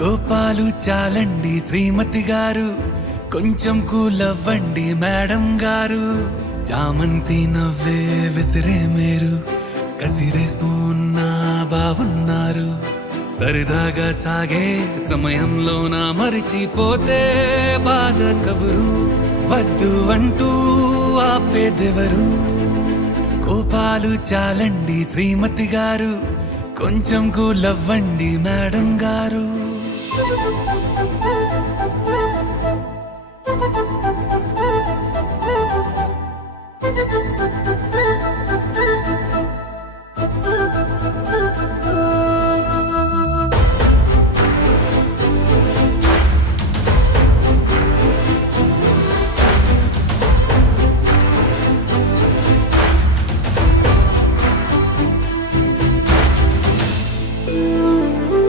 కోపాలు చాలండి శ్రీమతి గారు, కొంచెం కూలవ్వండి మేడం గారు. చామంతి నవ్వే విసిరే మేరు, కసిరేస్తూ ఉన్నా బావున్నారు. సరదాగా సాగే సమయంలోన మరిచిపోతే బాధ కబురు. వద్దు అంటూ ఆపేదెవరు? కోపాలు చాలండి శ్రీమతి గారు, కొంచెం కూలవ్వండి మేడం గారు.